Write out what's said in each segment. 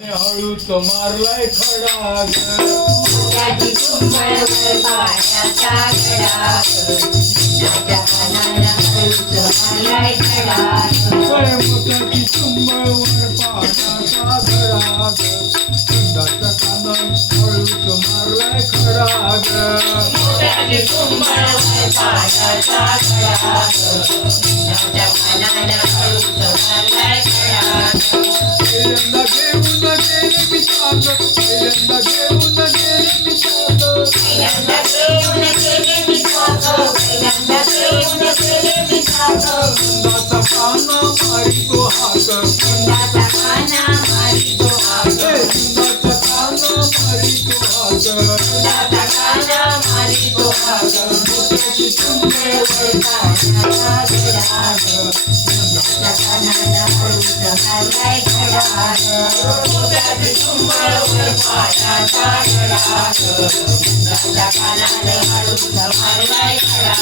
हळूच मारलाय खडा मोत्याची कुंभळवर पाण्याचा खडा मोत्याच्या कानाला हळूच मारलाय खडा मोत्याची कुंभळवर पाण्याचा खडा खंडाच्या कानात हळूच मारलाय खडा मोत्याची कुंभळवर पाण्याचा खडा मोत्याच्या कानाला हळूच मारलाय खडा पहिल्यांदा घेऊन गेले मी साथ पहिल्यांदा घेऊन गेले मी साथ पहिल्यांदा घेऊन गेले मी साथ पहिल्यांदा घेऊन गेले मी साथ खंडाचा काना मारी तो हात खंडाचा काना मारी तो हात खंडाचा काना मारी तो हात खंडाचा काना मारी तो हात मोत्याची कुंभळवर पाण्याचा खडा मोत्याच्या कानाला हळूच मारलाय खडा मोत्याची कुंभळवर पाण्याचा खडा मोत्याच्या कानाला हळूच मारलाय खडा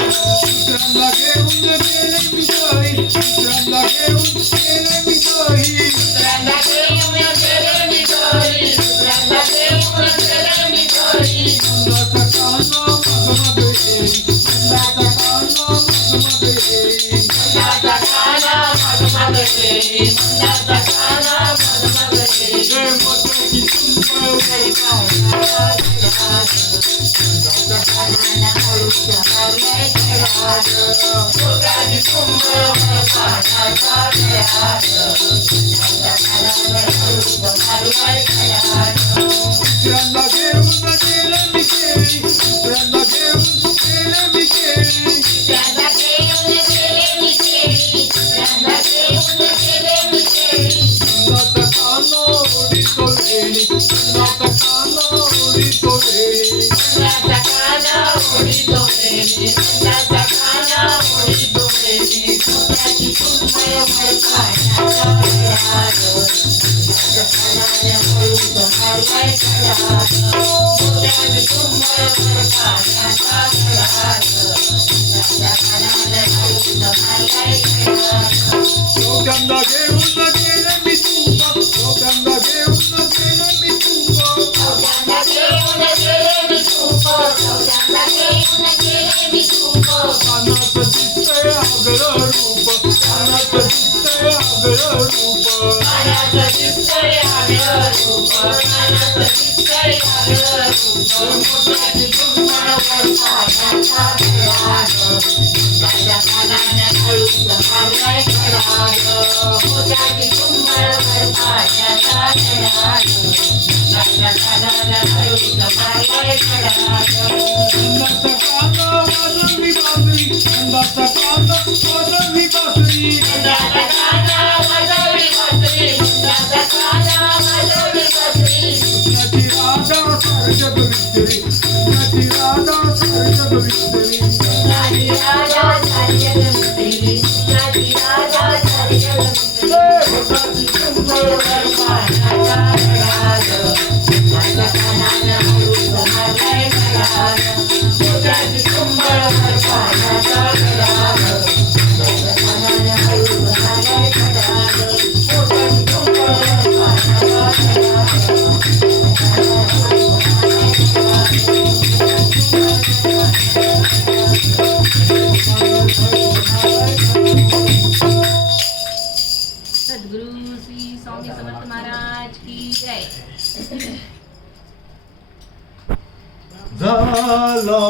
दुसऱ्यांदा घेऊन गेले मी तोही दुसऱ्यांदा घेऊन गेले मी तोही दुसऱ्यांदा घेऊन गेले मी तोही दुसऱ्यांदा घेऊन गेले मी तोही खंडाचा काना मग येई खंडाचा काना मग येई मंदाचा काना मगमग येई मंदाचा काना मगमग येई मोत्याची कुंभळवर पाण्याचा खडा कानाला हळूच मारलाय खडा मोत्याची कुंभळवर पाण्याचा खडा मोत्याच्या कानाला हळूच मारलाय खडा दुसऱ्यांदा घेऊन गेले मी केळी दुसऱ्यांदा घेऊन गेले मी केळी दुसऱ्यांदा घेऊन गेले मी केळी दुसऱ्यांदा घेऊन गेले मी केळी खंडाचा काना ओढीतो वेणी खंडाचा काना ओढीतो वेणी मंदाचा काना ओढीतो वेणी मंदाचा काना ओढीतो वेणी मोत्याची कुंभळवर पाण्याचा खडा मोत्याच्या कानाला हळूच मारलाय खडा मोत्याची कुंभळवर पाण्याचा खडा मोत्याच्या कानाला हळूच मारलाय खडा चौथ्यांदा घेऊन गेले मी तुंबा चौथ्यांदा घेऊन गेले मी तुंबा चौथ्यांदा घेऊन गेले मी तूप चौथ्यांदा घेऊन गेले मी तूप कानात दिसतंय आगळं रूप कानात दिसतंय आगळं रूप कानात दिसतंय आगळं रूप कानात दिसतंय आगळं रूप मोत्याची कुंभळवर पाण्याचा खडा मोत्याच्या कानाला हळूच मारलाय खडा मोत्याची कुंभळवर पाण्याचा खडा मोत्याच्या कानाला हळूच मारलाय खडा खंडाचा काना वाजवली बासरी खंडाचा काना वाजवली बासरी मंदाचा काना वाजवली बासरी मंदाचा काना वाजवली बासरी कृष्णाची राधा सर्जग विसरी कृष्णाची राधा सर्जग विसरी कृष्णाची राधा सार्जग मिसळी कृष्णाची राधा सार्जग मिसळी मोत्याची कुंभळवर पाण्याचा खडा मोत्याच्या कानाला हळूच मारलाय खडा मोत्याची कुंभळवर पाण्याचा खडा मोत्याच्या कानाला हळूच मारलाय खडा मोत्याची कुंभळवर पाण्याचा सद्गुरु श्री स्वामी समर्थ महाराज की जय झाला